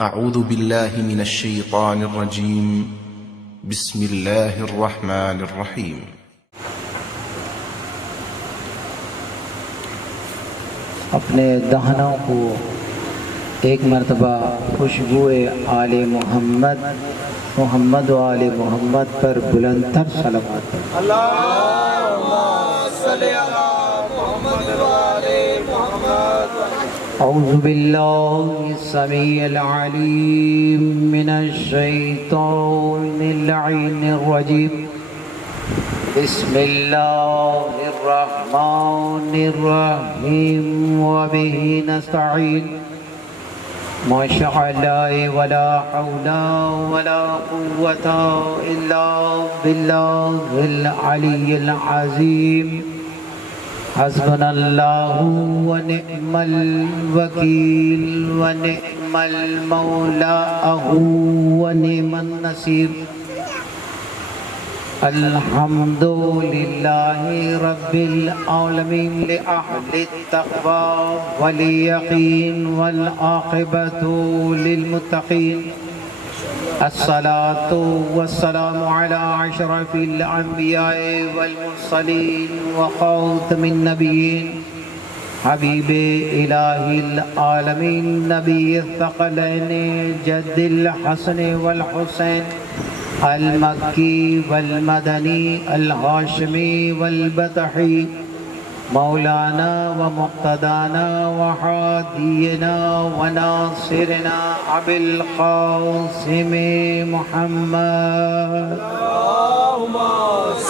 أعوذ بالله من الشيطان الرجيم. بسم الله الرحمن الرحيم. اپنے دہنوں کو ایک مرتبہ خوشبوئے آل محمد و آل محمد پر بلند تر صلوات اللہم صلی علی محمد و آل محمد. اعوذ باللہ السمیع العلیم من الشیطان اللعین الرجیم. بسم اللہ الرحمن الرحیم وبہ نستعین. ما شاء اللہ ولا حول ولا قوة الا باللہ العلی العظیم. حسبنا اللہ ونعم الوکیل ونعم المولا ونعم النصیر. الحمد للہ رب العالمین لأہل التقوی والیقین والعاقبۃ للمتقین. الصلاة والسلام على اشرف الانبیاء والمرسلین وخاتم النبیین حبیب الہ العالمین نبی الثقلین جد الحسن والحسین المکی والمدنی الہاشمی والبطحی مولانا ومقتدانا وحادینا وناصرنا ابی القاسم محمد. اللہم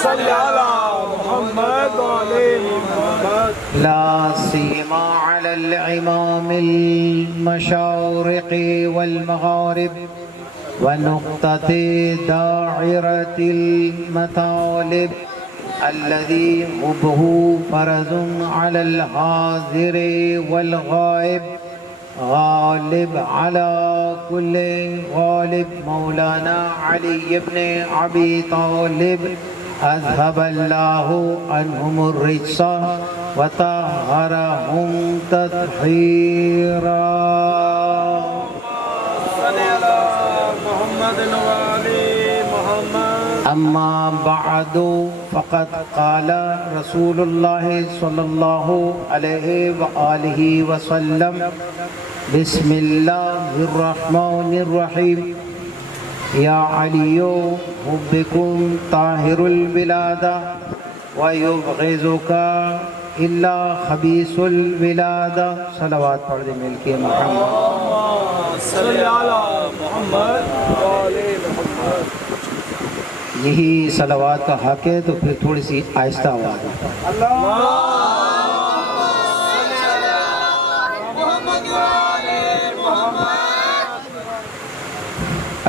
صلی علی محمد و آل محمد. لا سیما علی الامام المشارق والمغارب ونقطة داعرة المطالب الذي حبه فرض على الحاضر والغائب غالب على كل غالب. مولانا علي بن أبي طالب أذهب الله عنهم الرجس وطهرهم تطهيرا. اما بعد فقد قال رسول اللہ صلی اللہ علیہ وآلہ وسلم بسم اللہ الرحمن الرحیم. یا علی حبکم طاہر البلاد ویبغضک الا خبیث البلاد. صلوات پڑھ دیں مل کے محمد. صلی علی محمد و آل محمد. یہی صلوات کا حق ہے تو پھر تھوڑی سی آہستہ آواز ہے.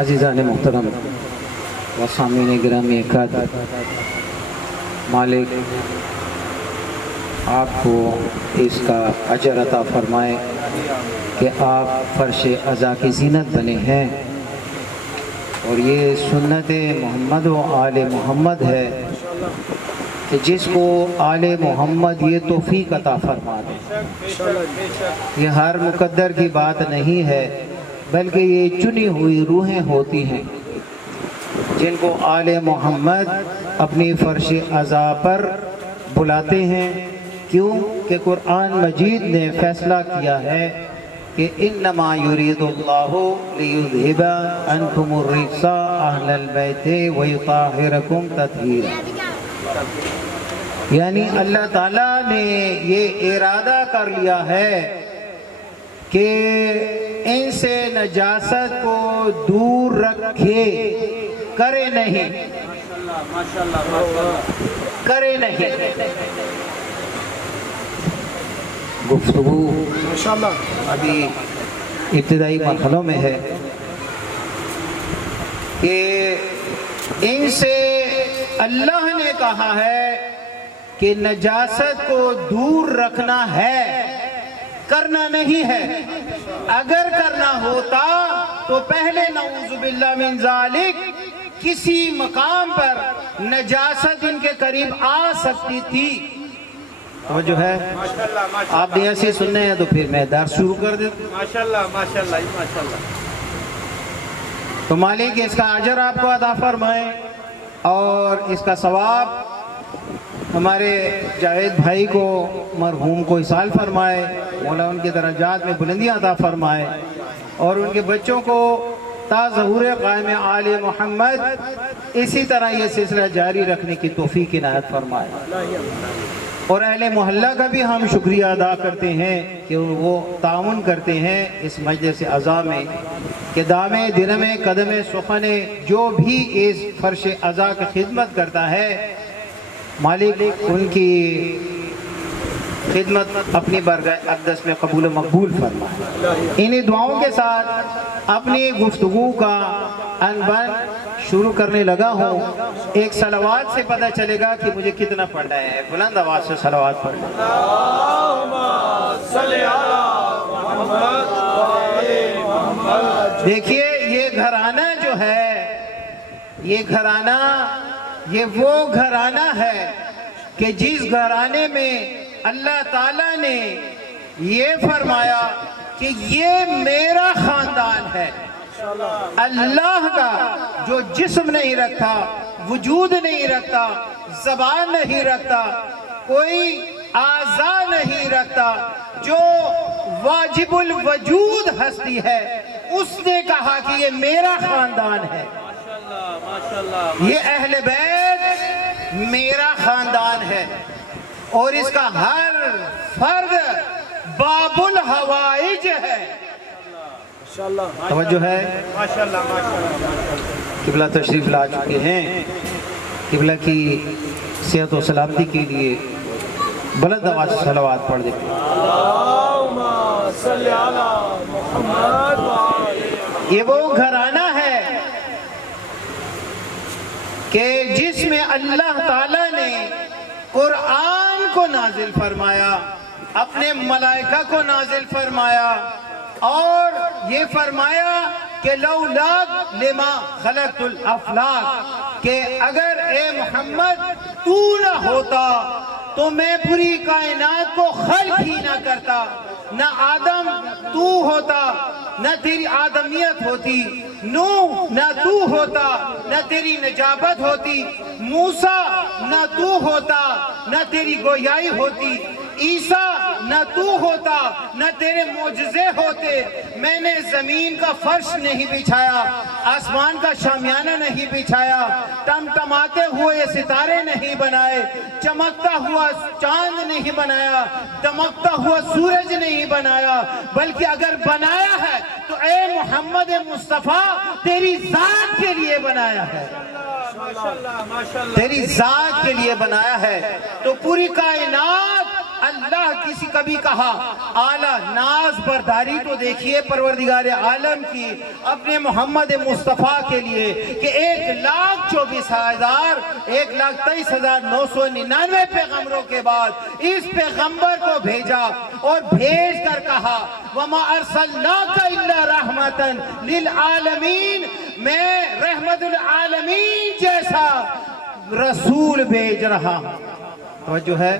عزیزان محترم و سامعین گرامی قدر، مالک آپ کو اس کا اجر عطا فرمائے کہ آپ فرش عزا کی زینت بنے ہیں. اور یہ سنت محمد و آل محمد ہے کہ جس کو آل محمد یہ توفیق عطا فرما دے. یہ ہر مقدر کی بات نہیں ہے بلکہ یہ چنی ہوئی روحیں ہوتی ہیں جن کو آل محمد اپنی فرش عزا پر بلاتے ہیں. کیوں کہ قرآن مجید نے فیصلہ کیا ہے کہ انما یرید اللہ لیذھب عنکم الرجس اہل البیت ویطہرکم تطہیرا. یعنی اللہ تعالیٰ نے یہ ارادہ کر لیا ہے کہ ان سے نجاست کو دور رکھے، کرے نہیں کرے نہیں. گفتگو ابھی ابتدائی مرحلوں میں ہے کہ ان سے اللہ نے کہا ہے کہ نجاست کو دور رکھنا ہے، کرنا نہیں ہے. اگر کرنا ہوتا تو پہلے نعوذ باللہ من ذالک کسی مقام پر نجاست ان کے قریب آ سکتی تھی. وہ جو ہے آپ نے ایسے سننے ہیں تو پھر میں درس شروع کر دیتا ہوں. ماشاءاللہ ماشاءاللہ ماشاءاللہ. تو مالک اس کا اجر آپ کو عطا فرمائے اور اس کا ثواب ہمارے جاوید بھائی کو مرحوم کو ایصال فرمائے، مولا ان کے درجات میں بلندیاں عطا فرمائے اور ان کے بچوں کو تا ظہور قائم آل محمد اسی طرح یہ سلسلہ جاری رکھنے کی توفیق عنایت فرمائے۔ اور اہل محلہ کا بھی ہم شکریہ ادا کرتے ہیں کہ وہ تعاون کرتے ہیں اس مجلس عزا میں کہ دامے درمے قدم سخن جو بھی اس فرش عزا کی خدمت کرتا ہے، مالک ان کی خدمت اپنی بارگاہ اقدس میں قبول و مقبول فرمائے۔ انہی دعاؤں کے ساتھ اپنی گفتگو کا انبن شروع کرنے لگا ہوں۔ ایک صلوات سے پتہ چلے گا کہ مجھے کتنا پڑھنا ہے، بلند آواز سے صلوات پڑھنا۔ دیکھیے یہ گھرانہ جو ہے، یہ گھرانہ یہ وہ گھرانہ ہے کہ جس گھرانے میں اللہ تعالیٰ نے یہ فرمایا کہ یہ میرا خاندان ہے۔ اللہ کا جو جسم نہیں رکھتا، وجود نہیں رکھتا، زبان نہیں رکھتا، کوئی اعضاء نہیں رکھتا، جو واجب الوجود ہستی ہے، اس نے کہا کہ یہ میرا خاندان ہے، یہ اہل بیت میرا خاندان ہے اور اس کا ہر فرد باب الحوائج ہے۔ توجہ ہے، قبلہ تشریف لا چکے ہیں، قبلہ کی صحت و سلامتی کے لیے بلند آواز سے صلوات پڑھ دیں۔ یہ وہ گھرانہ ہے کہ جس میں اللہ تعالیٰ نے قرآن کو نازل فرمایا، اپنے ملائکہ کو نازل فرمایا اور یہ فرمایا کہ لولاک لما خلقت الافلاک، کہ اگر اے محمد تو نہ ہوتا تو میں پوری کائنات کو خلق ہی نہ کرتا، نہ آدم تو ہوتا نہ تیری آدمیت ہوتی، نوح نہ تو ہوتا نہ تیری نجابت ہوتی، موسیٰ نہ تو ہوتا نہ تیری گویائی ہوتی، عیسیٰ نہ تو ہوتا نہ تیرے معجزے ہوتے، میں نے زمین کا فرش نہیں بچھایا، آسمان کا شامیانہ نہیں بچھایا، ٹمٹماتے ہوئے ستارے نہیں بنائے، چمکتا ہوا چاند نہیں بنایا، دمکتا ہوا سورج نہیں بنایا، بلکہ اگر بنایا ہے تو اے محمد مصطفیٰ تیری ذات کے لیے بنایا ہے، تیری ذات کے لیے بنایا ہے۔ تو پوری کائنات اللہ کسی کبھی کہا اعلیٰ ناز برداری تو دیکھیے پروردگار عالم کی اپنے محمد مصطفیٰ کے لیے کہ 1,23,999 پیغمبروں کے بعد اس پیغمبر کو بھیجا اور بھیج کر کہا وَمَا أَرْسَلْنَاكَ إِلَّا رَحْمَةً لِلْعَالَمِينَ، میں رحمت العالمین جیسا رسول بھیج رہا ہوں۔ توجہ ہے،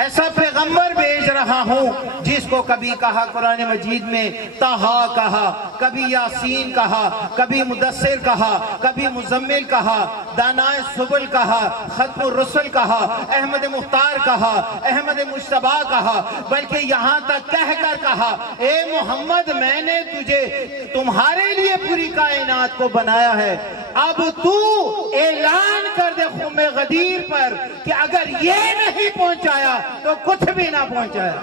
ایسا پیغمبر بھیج رہا ہوں جس کو کبھی کہا قرآن مجید میں طٰہٰ کہا، کبھی یاسین کہا، کبھی مدثر کہا، کبھی مزمل کہا، دانائے سبل کہا، ختم الرسل کہا، احمد مختار کہا، احمد مجتبیٰ کہا، بلکہ یہاں تک کہہ کر کہا اے محمد میں نے تجھے تمہارے لیے پوری کائنات کو بنایا ہے، اب تو اعلان کر دے خم غدیر پر کہ اگر یہ نہیں پہنچایا تو کچھ بھی نہ پہنچایا۔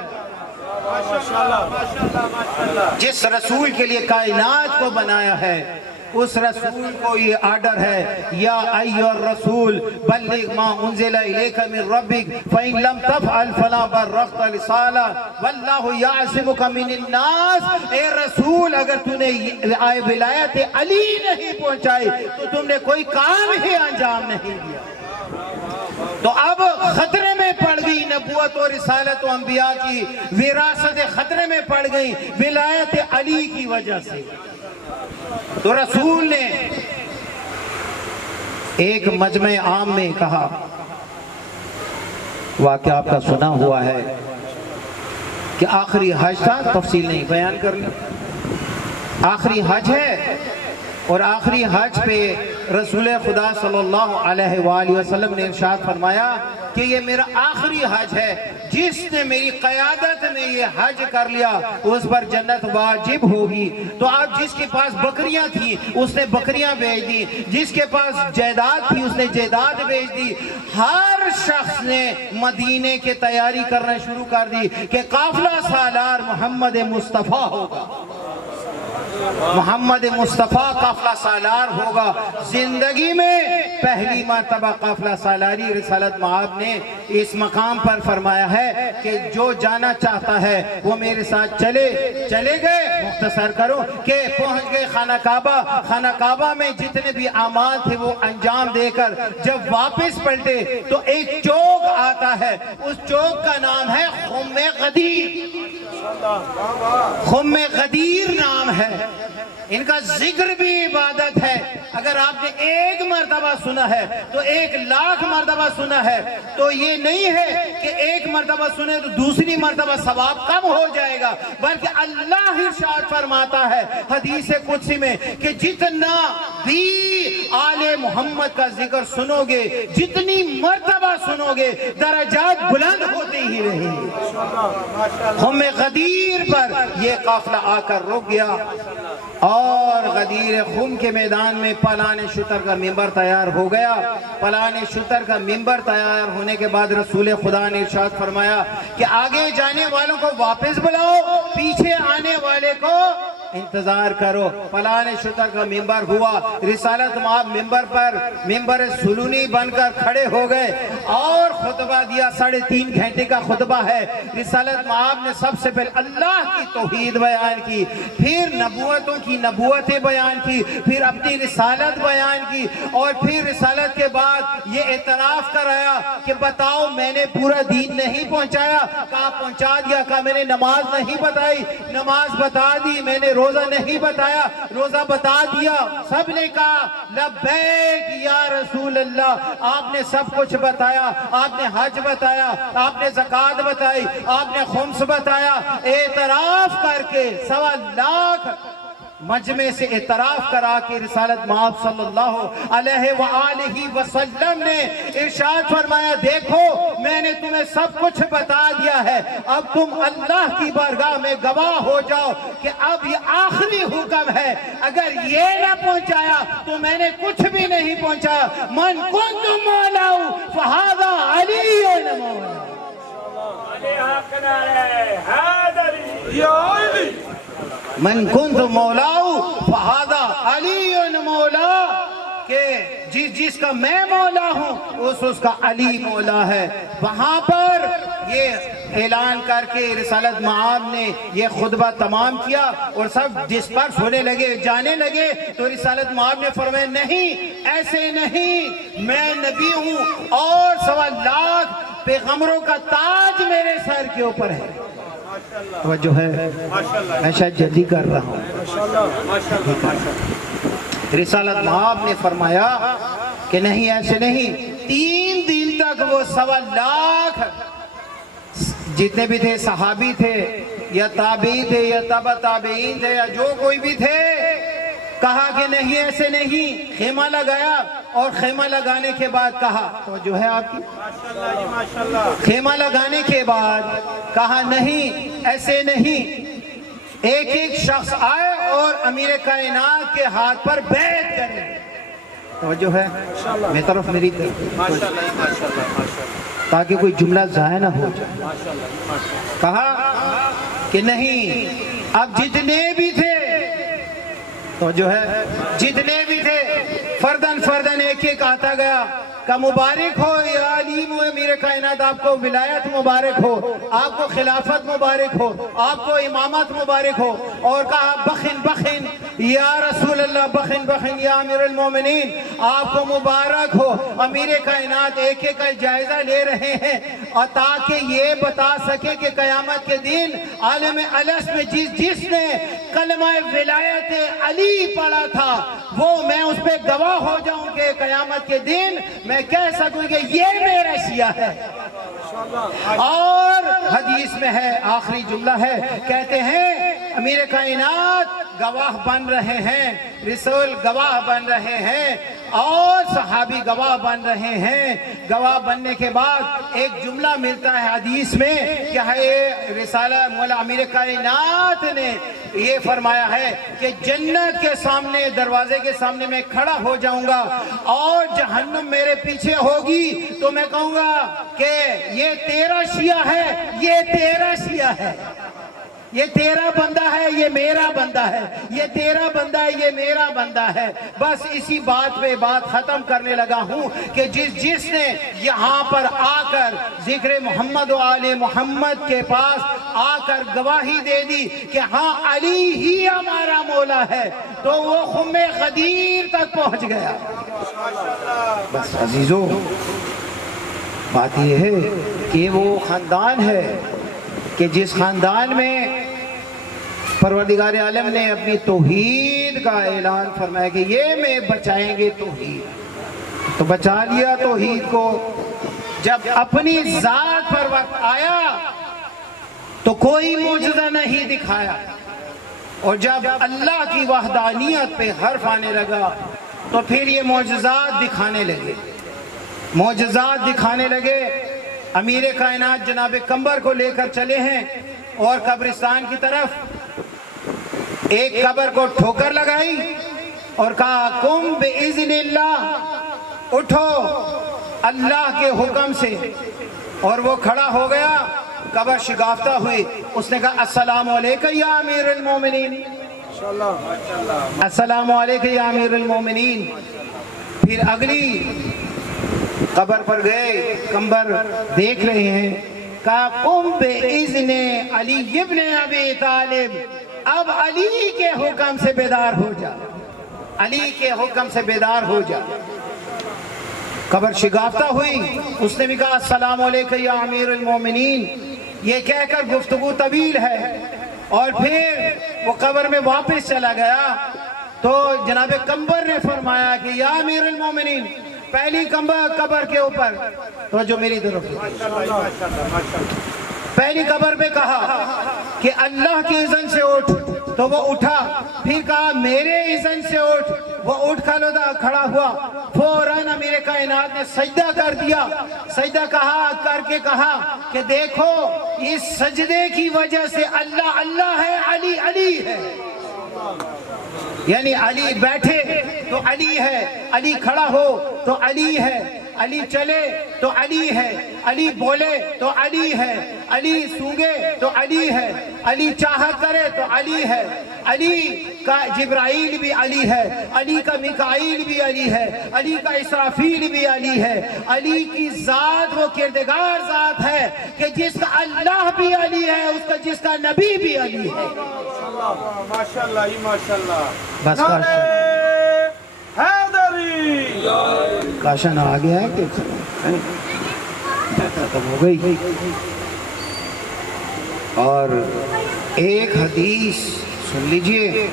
جس رسول کے لیے کائنات کو بنایا ہے اس رسول کو یہ آرڈر ہے یا ایھا الرسول بلغ ما انزل الیک من ربک فإن لم تفعل فلا بلغت رسالہ واللہ یعصمک من الناس۔ اے رسول اگر تو نے ولایت علی نہیں پہنچائی تو تم نے کوئی کام ہی انجام نہیں دیا۔ تو اب خطرے میں پڑ گئی نبوت و رسالت و انبیاء کی وراثت، خطرے میں پڑ گئی ولایت علی کی وجہ سے۔ تو رسول نے ایک مجمع عام میں کہا، واقعہ آپ کا سنا ہوا ہے کہ آخری حج تھا، تفصیل نہیں بیان کرنی، آخری حج ہے، اور آخری حج پہ رسول خدا صلی اللہ علیہ وآلہ وسلم نے ارشاد فرمایا کہ یہ میرا آخری حج ہے، جس نے میری قیادت میں یہ حج کر لیا اس پر جنت واجب ہوگی۔ تو آپ جس کے پاس بکریاں تھیں اس نے بکریاں بیچ دی، جس کے پاس جائیداد تھی اس نے جائیداد بیچ دی۔ ہر شخص نے مدینے کی تیاری کرنا شروع کر دی کہ قافلہ سالار محمد مصطفیٰ ہوگا، محمد مصطفیٰ قافلہ سالار ہوگا۔ زندگی میں پہلی مرتبہ قافلہ سالاری رسالت مآب نے اس مقام پر فرمایا ہے کہ جو جانا چاہتا ہے وہ میرے ساتھ چلے گئے۔ مختصر کرو کہ پہنچ گئے خانہ کعبہ۔ خانہ کعبہ میں جتنے بھی اعمال تھے وہ انجام دے کر جب واپس پلٹے تو ایک چوک آتا ہے، اس چوک کا نام ہے خم غدیر۔ خم غدیر نام ہے، ان کا ذکر بھی عبادت ہے۔ اگر آپ نے ایک مرتبہ سنا ہے تو 1,00,000 مرتبہ سنا ہے، تو یہ نہیں ہے کہ ایک مرتبہ سنے تو دوسری مرتبہ ثواب کم ہو جائے گا، بلکہ اللہ ارشاد فرماتا ہے حدیث قدسی میں کہ جتنا بھی آل محمد کا ذکر سنو گے، جتنی مرتبہ سنو گے، درجات بلند ہوتے ہی رہیں گے۔ خم غدیر پر یہ قافلہ آ کر رک گیا، اور غدیر خم کے میدان میں پلان شتر کا ممبر تیار ہو گیا۔ پلان شتر کا ممبر تیار ہونے کے بعد رسول خدا نے ارشاد فرمایا کہ آگے جانے والوں کو واپس بلاؤ، پیچھے آنے والے کو انتظار کرو۔ پلان شتر کا ممبر ہوا، رسالت مآب ممبر پر ممبر سلونی بن کر کھڑے ہو گئے اور خطبہ دیا۔ 3.5 گھنٹے کا خطبہ ہے۔ رسالت مآب نے سب سے پہلے اللہ کی توحید بیان کی، پھر نبوتوں کی نبوتیں بیان کی، پھر اپنی رسالت بیان کی، اور پھر رسالت کے بعد یہ اعتراف کرایا کہ بتاؤ میں نے پورا دین نہیں پہنچایا؟ کہا پہنچا دیا۔ کہا میں نے نماز نہیں بتائی؟ نماز بتا دی۔ میں نے روزہ نہیں بتایا؟ روزہ بتا دیا۔ سب نے کہا لبیک یا رسول اللہ، آپ نے سب کچھ بتایا، آپ نے حج بتایا، آپ نے زکوٰۃ بتائی، آپ نے خمس بتایا۔ اعتراف کر کے 1,00,000 مجمع سے اعتراف کرا کے رسالت مآب صلی اللہ علیہ وآلہ وسلم نے ارشاد فرمایا دیکھو میں نے تمہیں سب کچھ بتا دیا ہے، اب تم اللہ کی بارگاہ میں گواہ ہو جاؤ کہ اب یہ آخری حکم ہے، اگر یہ نہ پہنچایا تو میں نے کچھ بھی نہیں پہنچایا۔ من کنت مولاؤ فہذا علی مولا، من کنت مولاؤ فہذا علی مولا، کہ جس کا میں مولا ہوں اس کا علی مولا ہے۔ وہاں پر یہ اعلان کر کے رسالت مآب نے یہ خطبہ تمام کیا اور سب ڈسپرس ہونے لگے، جانے لگے۔ تو رسالت مآب نے فرمایا نہیں، ایسے نہیں، میں نبی ہوں اور 1,00,000 پیغمبروں کا تاج میرے سر کے اوپر ہے۔ جو ہے میں شاید جلدی کر رہا ہوں۔ رسالت مآب نے فرمایا کہ نہیں ایسے نہیں۔ 3 دن تک وہ 1,00,000 جتنے بھی تھے، صحابی تھے یا تابعی تھے یا تبع تابعین تھے یا جو کوئی بھی تھے، کہا کہ نہیں ایسے نہیں۔ خیمہ لگایا اور خیمہ لگانے کے بعد کہا، تو جو ہے آپ کی خیمہ لگانے کے بعد کہا نہیں ایسے نہیں، ایک ایک شخص آئے اور امیر کائنات کے ہاتھ پر بیعت کرے۔ تو جو ہے میں طرف میری طرف، تاکہ کوئی جملہ ضائع نہ ہو جائے۔ کہا کہ نہیں، اب جتنے بھی تھے، تو جو ہے جتنے بھی تھے فردن ایک ایک آتا گیا کہ مبارک ہو یا علیم و امیر کائنات، آپ کو ولایت مبارک ہو، آپ کو خلافت مبارک ہو، آپ کو امامت مبارک ہو۔ اور کہا بخن بخن یا رسول اللہ، بخن بخن یا امیر المومنین، آپ کو مبارک ہو۔ امیر کائنات ایک ایک کا جائزہ لے رہے ہیں اور تاکہ یہ بتا سکے کہ قیامت کے دن عالم الست میں جس نے کلمہ ولایت علی پڑھا تھا وہ میں اس پہ گواہ ہو جاؤں کہ قیامت کے دن میں کہہ سکوں کہ یہ میرا شیعہ ہے۔ اور حدیث میں ہے، آخری جملہ ہے، کہتے ہیں امیر کائنات گواہ بن رہے ہیں، رسول گواہ بن رہے ہیں، اور صحابی گواہ بن رہے ہیں۔ گواہ بننے کے بعد ایک جملہ ملتا ہے حدیث میں کہ رسالہ مولا امیر کائنات نے یہ فرمایا ہے کہ جنت کے سامنے، دروازے کے سامنے میں کھڑا ہو جاؤں گا اور جہنم میرے پیچھے ہوگی تو میں کہوں گا کہ یہ تیرا شیعہ ہے، یہ تیرا شیعہ ہے، یہ تیرا بندہ ہے، یہ میرا بندہ ہے، یہ تیرا بندہ ہے، یہ میرا بندہ ہے۔ بس اسی بات پہ بات ختم کرنے لگا ہوں کہ جس نے یہاں پر آ کر ذکر محمد و آل محمد کے پاس آ کر گواہی دے دی کہ ہاں علی ہی ہمارا مولا ہے، تو وہ خم غدیر تک پہنچ گیا۔ بس عزیزو، بات یہ ہے کہ وہ خاندان ہے کہ جس خاندان میں پروردگار عالم نے اپنی توحید کا اعلان فرمایا کہ یہ میں بچائیں گے توحید، تو بچا لیا توحید کو۔ جب اپنی ذات پر وقت آیا تو کوئی معجزہ نہیں دکھایا، اور جب اللہ کی وحدانیت پہ حرف آنے لگا تو پھر یہ معجزات دکھانے لگے، معجزات دکھانے لگے۔ امیر کائنات جناب قمر کو لے کر چلے ہیں اور قبرستان کی طرف ایک قبر کو ٹھوکر لگائی اور کہا قم باذن اللہ، اٹھو اللہ کے حکم سے، اور وہ کھڑا ہو گیا۔ قبر شگافتہ ہوئی، اس نے کہا السلام علیکم یا امیر المومنین، السلام علیکم یا امیر المومنین۔ پھر اگلی قبر پر گئے، قمر دیکھ رہے ہیں، کہا قم باذن علی ابن ابی طالب، اب علی کے حکم سے بیدار ہو جا، علی کے حکم سے بیدار ہو جا۔ قبر شگافتہ ہوئی، اس نے بھی کہا السلام علیکم یا امیر المومنین، یہ کہہ کر گفتگو طویل ہے، اور پھر وہ قبر میں واپس چلا گیا۔ تو جناب قمر نے فرمایا کہ یا امیر المومنین، پہلی قبر کے اوپر توجہ میری طرف، پہلی قبر پہ کہا کہ اللہ کی اذن سے اٹھ، تو وہ اٹھا۔ پھر کہا میرے اذن سے اٹھ، وہ اٹھ کھڑا ہوا۔ فوراً امیر کائنات نے سجدہ کر دیا، سجدہ کر کے کہا کہ دیکھو اس سجدے کی وجہ سے اللہ اللہ ہے، علی علی ہے، یعنی علی بیٹھے تو علی ہے، علی کھڑا ہو تو علی ہے، علی چلے تو علی ہے، علی بولے تو علی ہے، علی سونگے تو علی ہے، علی چاہت کرے تو علی ہے، علی کا جبرائیل بھی علی ہے، علی کا میکائیل بھی علی ہے، علی کا اسرافیل بھی علی ہے۔ علی کی ذات وہ کردگار ذات ہے کہ جس کا اللہ بھی علی ہے، اس کا جس کا نبی بھی علی ہے۔ ماشاءاللہ ماشاءاللہ۔ بس کاشن آ گیا ہے کہ ختم ہو گئی۔ اور ایک حدیث سن لیجئے،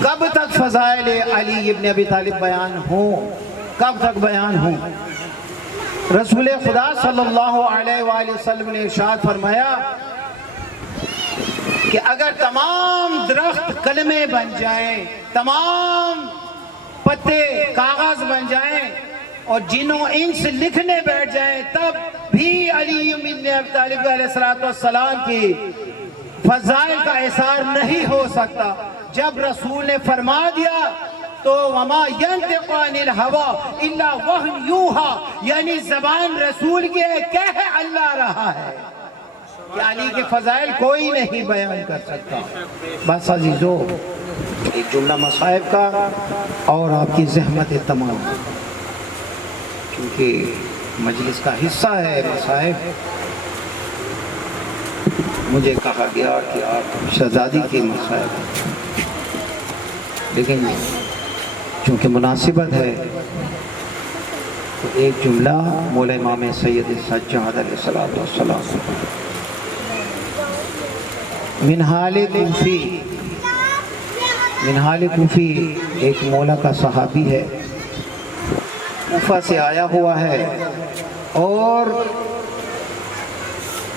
کب تک فضائل علی ابن ابی طالب بیان ہوں، کب تک بیان ہوں؟ رسول خدا صلی اللہ علیہ وآلہ وسلم نے ارشاد فرمایا کہ اگر تمام درخت کلمے بن جائیں، تمام پتے کاغذ بن جائیں، اور جنوں انس لکھنے بیٹھ جائیں، تب بھی علی بن ابی طالب علیہ السلام کی فضائل کا احسار نہیں ہو سکتا۔ جب رسول نے فرما دیا تو وما ينطق عن الهوى الا وحی یوحی، یعنی زبان رسول کی ہے، کہہ اللہ رہا ہے کہ علی کے فضائل کوئی نہیں بیان کر سکتا۔ بس عزیزو، ایک جملہ مصائب کا اور آپ کی زحمت تمام، کیونکہ مجلس کا حصہ ہے مصائب۔ مجھے کہا گیا کہ آپ شہزادی کے مصائب، لیکن چونکہ مناسبت ہے تو ایک جملہ مولا امام سید سجاد علیہ السلام، منہال کوفی ایک مولا کا صحابی ہے، کوفہ سے آیا ہوا ہے، اور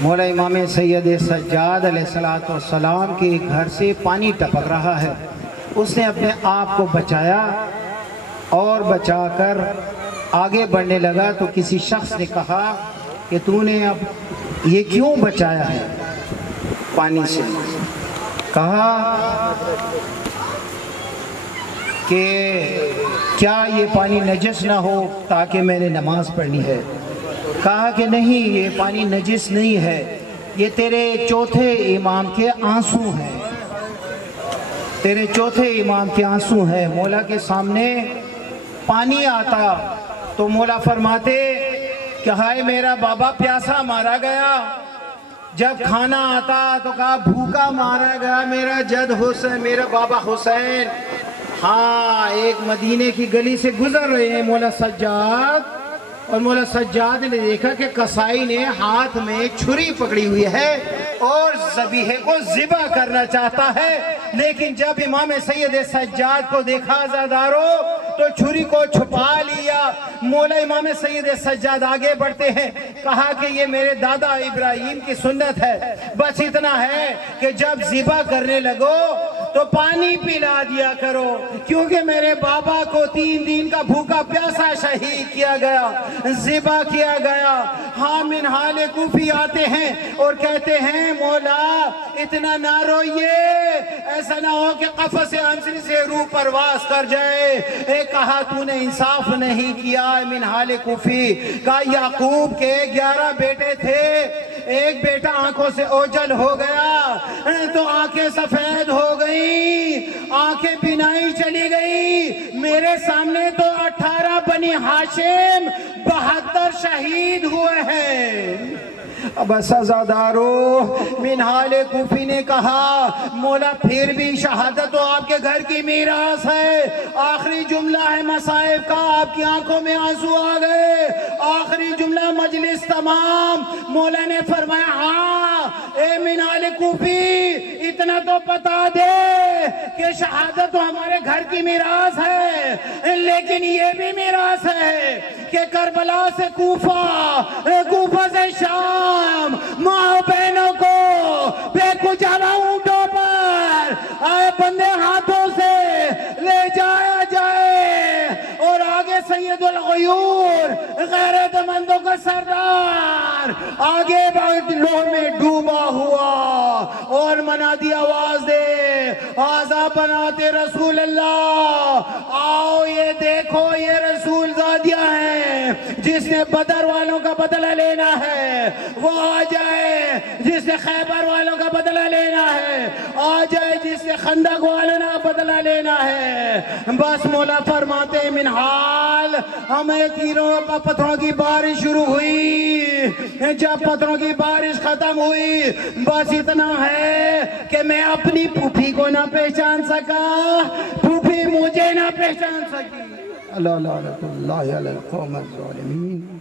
مولا امام سید سجاد علیہ الصلوۃ والسلام کے گھر سے پانی ٹپک رہا ہے. اس نے اپنے آپ کو بچایا اور بچا کر آگے بڑھنے لگا تو کسی شخص نے کہا کہ تو نے اب یہ کیوں بچایا ہے پانی سے؟ کہا کہ کیا یہ پانی نجس نہ ہو تاکہ میں نے نماز پڑھنی ہے؟ کہا کہ نہیں، یہ پانی نجس نہیں ہے، یہ تیرے چوتھے امام کے آنسو ہیں، تیرے چوتھے امام کے آنسو ہیں. مولا کے سامنے پانی آتا تو مولا فرماتے کہ ہائے میرا بابا پیاسا مارا گیا. جب کھانا آتا تو کہا بھوکا مارا گیا میرا جد حسین، میرا بابا حسین. ہاں، ایک مدینے کی گلی سے گزر رہے ہیں مولا سجاد، اور مولا سجاد نے دیکھا کہ قصائی نے ہاتھ میں چھری پکڑی ہوئی ہے اور ذبیحے کو ذبح کرنا چاہتا ہے. لیکن جب امام سید سجاد کو دیکھا عزادارو تو چھری کو چھپا لیا. مولا امام سید سجاد آگے بڑھتے ہیں، کہا کہ یہ میرے دادا ابراہیم کی سنت ہے، بس اتنا ہے کہ جب ذبح کرنے لگو تو پانی پلا دیا کرو، کیونکہ میرے بابا کو 3 دن کا بھوکا پیاسا شہید کیا گیا، ذبح کیا گیا. ہاں، منہال کوفی آتے ہیں اور کہتے ہیں مولا اتنا نہ روئیے، ایسا نہ ہو کہ قفص عنصری سے روح پرواز کر جائے. کہا تو نے انصاف نہیں کیا. منہال کوفی کا یعقوب کے 11 بیٹے تھے، ایک بیٹا آنکھوں سے اوجل ہو گیا تو آنکھیں سفید ہو گئی، آنکھیں بینائی چلی گئی. میرے سامنے تو 18 بنی ہاشم 72 شہید ہوئے ہیں. اب عزادارو منہال کوفی نے کہا مولا پھر بھی شہادت تو آپ کے گھر کی میراث ہے. آخری جملہ ہے مصائب کا، آپ کی آنکھوں میں آنسو آ گئے. آخری جملہ مجلس تمام. مولا نے فرمایا ہاں اے منہال کوفی اتنا تو بتا دے کہ شہادت تو ہمارے گھر کی میراث ہے، لیکن یہ بھی میراث ہے کہ کربلا سے کوفہ، کوفہ سے شام، ماں بہنوں کو بے کچالا اونٹوں پر آئے بندے ہاتھوں سے لے جایا جائے، اور آگے سید الغیور غیرت مندوں کا سردار آگے لوہ میں ڈوبا ہوا اور منادی آواز دے آزا بناتے رسول اللہ. آؤ یہ دیکھو یہ رسول زادیہ ہیں، جس نے بدر والوں کا بدلہ لینا ہے وہ آ جائے، جس نے خیبر والوں کا بدلہ لینا ہے آ جائے، جس نے خندق والوں کا بدلہ لینا ہے. بس مولا فرماتے منہال ہمیں تیروں پتھروں کی بارش شروع ہوئی. جب پتھروں کی بارش ختم ہوئی بس اتنا ہے کہ میں اپنی پھوپھی کو نہ پہچان سکا، پھوپھی مجھے نہ پہچان سکی. اللہ علیہ القوم الظالمین.